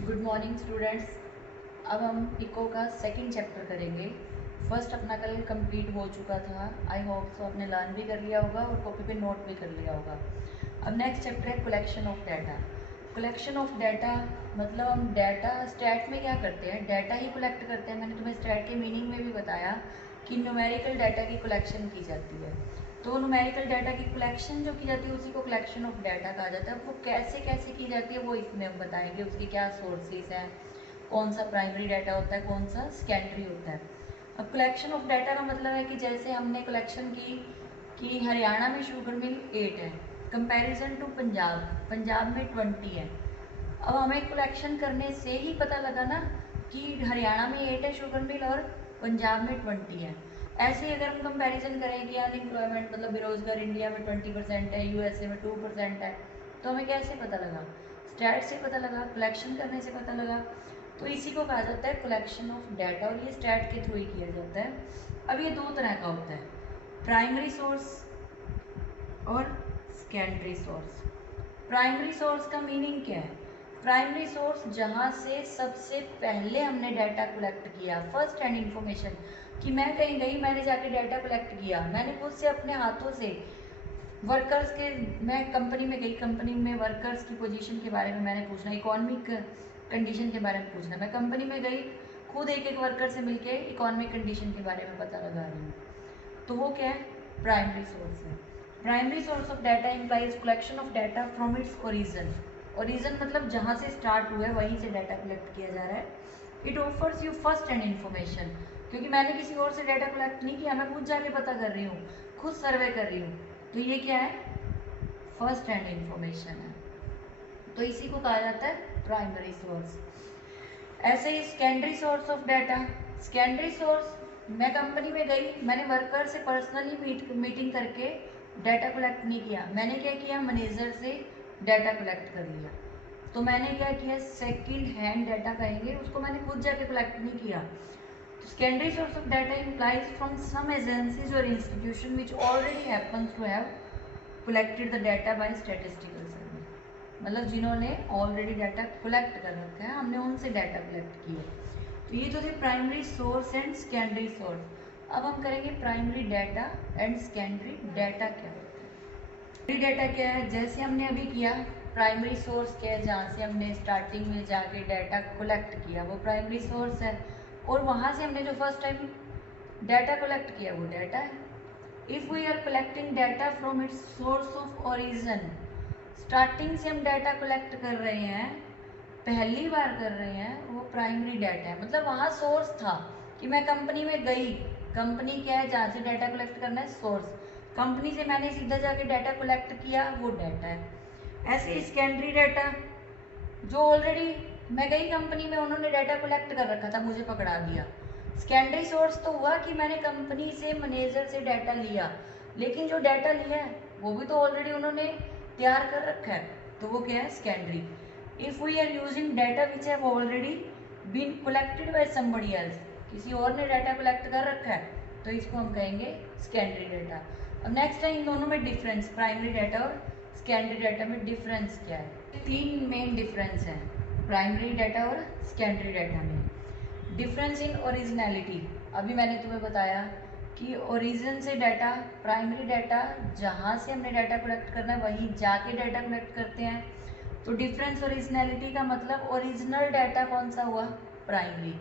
Good morning students. अब हम eco का सेकंड चैप्टर करेंगे। फर्स्ट अपना कल कंप्लीट हो चुका था। आई होप सो आपने लर्न भी कर लिया होगा और कॉपी पे नोट भी कर लिया होगा। अब नेक्स्ट चैप्टर है collection of data. Collection of data मतलब हम डाटा स्टैट में क्या करते हैं, डाटा ही कलेक्ट करते हैं। मैंने तुम्हें स्टैट के मीनिंग में भी बताया कि न्यूमेरिकल डाटा की कलेक्शन की जाती है। तो न्यूमेरिकल डाटा की कलेक्शन जो की जाती है उसी को कलेक्शन ऑफ डाटा कहा जाता है। वो कैसे कैसे की जाती है वो इसमें हम बताएंगे। उसके क्या सोर्सेज हैं, कौन सा प्राइमरी डाटा होता है, कौन सा सेकेंडरी होता है। अब कलेक्शन ऑफ डाटा का मतलब है कि जैसे हमने कलेक्शन की कि हरियाणा में शुगर मिल 8 है कंपैरिजन टू पंजाब, पंजाब में 20 है। अब हमें कलेक्शन करने से ही पता लगा ना कि हरियाणा में 8 है शुगर मिल और पंजाब में 20 है। ऐसे ही अगर हम कंपैरिजन करें कि अनएम्प्लॉयमेंट मतलब बेरोजगार इंडिया में 20% है, यूएसए में 2% है, तो हमें कैसे पता लगा? स्टैट से पता लगा, कलेक्शन करने से पता लगा। तो इसी को कहा जाता है कलेक्शन ऑफ डाटा और ये स्टैट के थ्रू ही किया जाता है। अब ये दो तरह का होता है, प्राइमरी सोर्स और सेकेंडरी सोर्स। प्राइमरी सोर्स का मीनिंग क्या है? प्राइमरी सोर्स जहाँ से सबसे पहले हमने डाटा कलेक्ट किया, फर्स्ट हैंड इंफॉर्मेशन, कि मैं कहीं गई, मैंने जाके डाटा कलेक्ट किया, मैंने खुद से अपने हाथों से वर्कर्स के, मैं कंपनी में गई, कंपनी में वर्कर्स की पोजीशन के बारे में मैंने पूछना, इकोनॉमिक कंडीशन के बारे में पूछना, मैं कंपनी में गई, खुद एक एक वर्कर से मिलके इकोनॉमिक कंडीशन के बारे में पता लगा रही हूँ, तो वो क्या है? प्राइमरी सोर्स है। Primary source of data implies collection of data from it's origin. Origin मतलब जहाँ से स्टार्ट हुआ है वहीं से डाटा कलेक्ट किया जा रहा है। It offers you first hand information, क्योंकि मैंने किसी और से डाटा कलेक्ट नहीं किया, मैं खुद जाके पता कर रही हूँ, खुद सर्वे कर रही हूँ, तो ये क्या है? फर्स्ट हैंड इन्फॉर्मेशन है। तो इसी को कहा जाता है प्राइमरी सोर्स। ऐसे ही secondary source of data. Secondary source, मैं कंपनी में गई, मैंने वर्कर से पर्सनली मीटिंग करके डाटा कलेक्ट नहीं किया, मैंने क्या किया? मैनेजर से डाटा कलेक्ट कर लिया। तो मैंने क्या किया? सेकंड हैंड डाटा कहेंगे उसको, मैंने खुद जाके कलेक्ट नहीं किया। Secondary source of data implies from some agencies or institution which already happens to have collected the data by statistical survey। मतलब जिन्होंने ऑलरेडी डाटा कलेक्ट कर रखा है, हमने उनसे डाटा कलेक्ट किया। तो ये तो थे primary source and secondary source. अब हम करेंगे primary data and secondary data क्या होता है। प्राइमरी डाटा क्या है? जैसे हमने अभी किया, प्राइमरी सोर्स क्या है? जहाँ से हमने स्टार्टिंग में जाके डाटा कलेक्ट किया वो प्राइमरी सोर्स है, और वहाँ से हमने जो फर्स्ट टाइम डाटा कलेक्ट किया वो डाटा है। If we are collecting data from its source of origin, starting से हम डाटा कलेक्ट कर रहे हैं, पहली बार कर रहे हैं, वो प्राइमरी डाटा है। मतलब वहाँ सोर्स था कि मैं कंपनी में गई, कंपनी क्या है? जहाँ से डाटा कलेक्ट करना है, सोर्स। कंपनी से मैंने सीधा जाके डाटा कलेक्ट किया, वो डाटा है। ऐसे ही सेकेंडरी डाटा, जो ऑलरेडी मैं गई कंपनी में, उन्होंने डाटा कलेक्ट कर रखा था, मुझे पकड़ा दिया। सेकेंडरी सोर्स तो हुआ कि मैंने कंपनी से, मैनेजर से डाटा लिया, लेकिन जो डाटा लिया है वो भी तो ऑलरेडी उन्होंने तैयार कर रखा है, तो वो क्या है? Secondary. If we are using data which have already been collected by somebody else, किसी और ने डाटा कलेक्ट कर रखा है, तो इसको हम कहेंगे सेकेंडरी डाटा। अब नेक्स्ट है इन दोनों में डिफरेंस, प्राइमरी डाटा और सेकेंडरी डाटा में डिफरेंस क्या है? तीन मेन डिफरेंस हैं प्राइमरी डाटा और सेकेंडरी डाटा में। डिफरेंस इन ओरिजिनलिटी, अभी मैंने तुम्हें बताया कि ओरिजिन से डाटा, प्राइमरी डाटा जहाँ से हमने डाटा कलेक्ट करना है वहीं जाके डाटा कलेक्ट करते हैं। तो डिफरेंस ओरिजिनलिटी का मतलब ओरिजिनल डाटा कौन सा हुआ? प्राइमरी।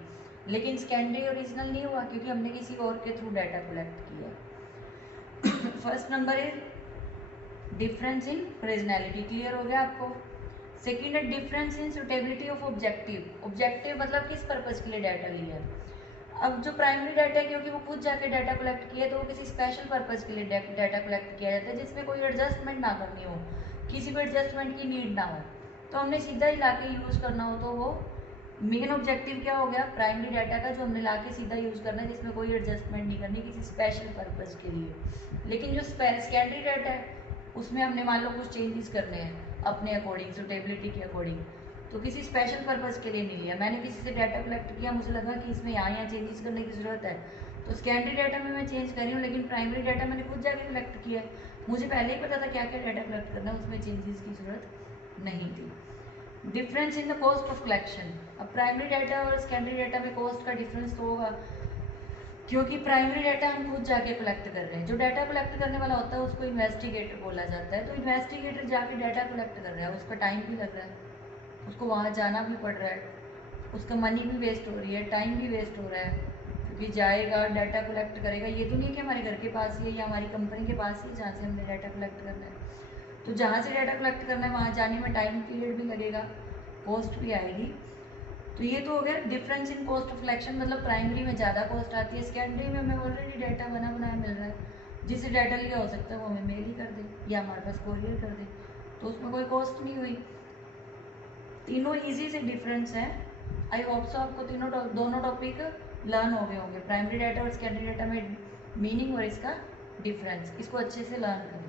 लेकिन सेकेंडरी ओरिजिनल नहीं हुआ क्योंकि हमने किसी और के थ्रू डाटा कलेक्ट किया। First number is difference in originality, clear हो गया आपको? सेकेंड है difference in suitability of objective. Objective मतलब किस पर्पज के लिए डाटा लिया है। अब जो प्राइमरी डाटा है, क्योंकि वो खुद जाके डाटा कलेक्ट किया, तो वो किसी स्पेशल पर्पज के लिए डाटा कलेक्ट किया जाता है जिसमें कोई एडजस्टमेंट ना करनी हो, किसी को एडजस्टमेंट की नीड ना हो, तो हमने सीधा ही ला के यूज़ करना हो, तो वो मेन ऑब्जेक्टिव क्या हो गया? प्राइमरी डाटा का, जो हमने ला के सीधा यूज़ करना है, जिसमें कोई एडजस्टमेंट नहीं करनी किसी स्पेशल पर्पज़ के लिए। लेकिन जो सेकेंडरी डाटा है उसमें हमने मान लो कुछ चेंजेस करने हैं अपने अकॉर्डिंग, सुटेबिलिटी के अकॉर्डिंग, तो किसी स्पेशल पर्पज़ के लिए नहीं लिया, मैंने किसी से डाटा कलेक्ट किया, मुझे लगा कि इसमें यहाँ चेंजेस करने की ज़रूरत है, तो सेकेंडरी डाटा में मैं चेंज कर रही हूँ, लेकिन प्राइमरी डाटा मैंने खुद जाके कलेक्ट किया है, मुझे पहले ही पता था क्या क्या डाटा कलेक्ट करना है, उसमें चेंजेस की ज़रूरत नहीं थी। Difference in the cost of collection. अब प्राइमरी डाटा और सेकेंडरी डाटा में कॉस्ट का डिफरेंस तो होगा, क्योंकि प्राइमरी डाटा हम खुद जाके कलेक्ट कर रहे हैं। जो डाटा कलेक्ट करने वाला होता है उसको इन्वेस्टिगेटर बोला जाता है। तो इन्वेस्टिगेटर जाके डाटा कलेक्ट कर रहा है, उसका टाइम भी लग रहा है, उसको वहाँ जाना भी पड़ रहा है, उसका मनी भी वेस्ट हो रही है, टाइम भी वेस्ट हो रहा है, क्योंकि जाएगा डाटा कलेक्ट करेगा। ये तो नहीं कि हमारे घर के पास ही है या हमारी कंपनी के पास ही जहाँ से हमने डाटा कलेक्ट करना है। तो जहाँ से डाटा कलेक्ट करना है वहाँ जाने में टाइम पीरियड भी लगेगा, कॉस्ट भी आएगी। तो ये तो हो गया difference in cost of collection, मतलब प्राइमरी में ज़्यादा कॉस्ट आती है, सेकेंडरी में हमें ऑलरेडी डाटा बना बनाया मिल रहा है। जिससे डाटा लिया हो सकता है वो हमें मेल ही कर दे या हमारे पास कोरियर कर दे, तो उसमें कोई कॉस्ट नहीं हुई। तीनों इजी से डिफरेंस है। आई होप सो आपको दोनों टॉपिक लर्न हो गए होंगे, प्राइमरी डाटा और सेकेंडरी डाटा में मीनिंग और इसका डिफरेंस, इसको अच्छे से लर्न करें।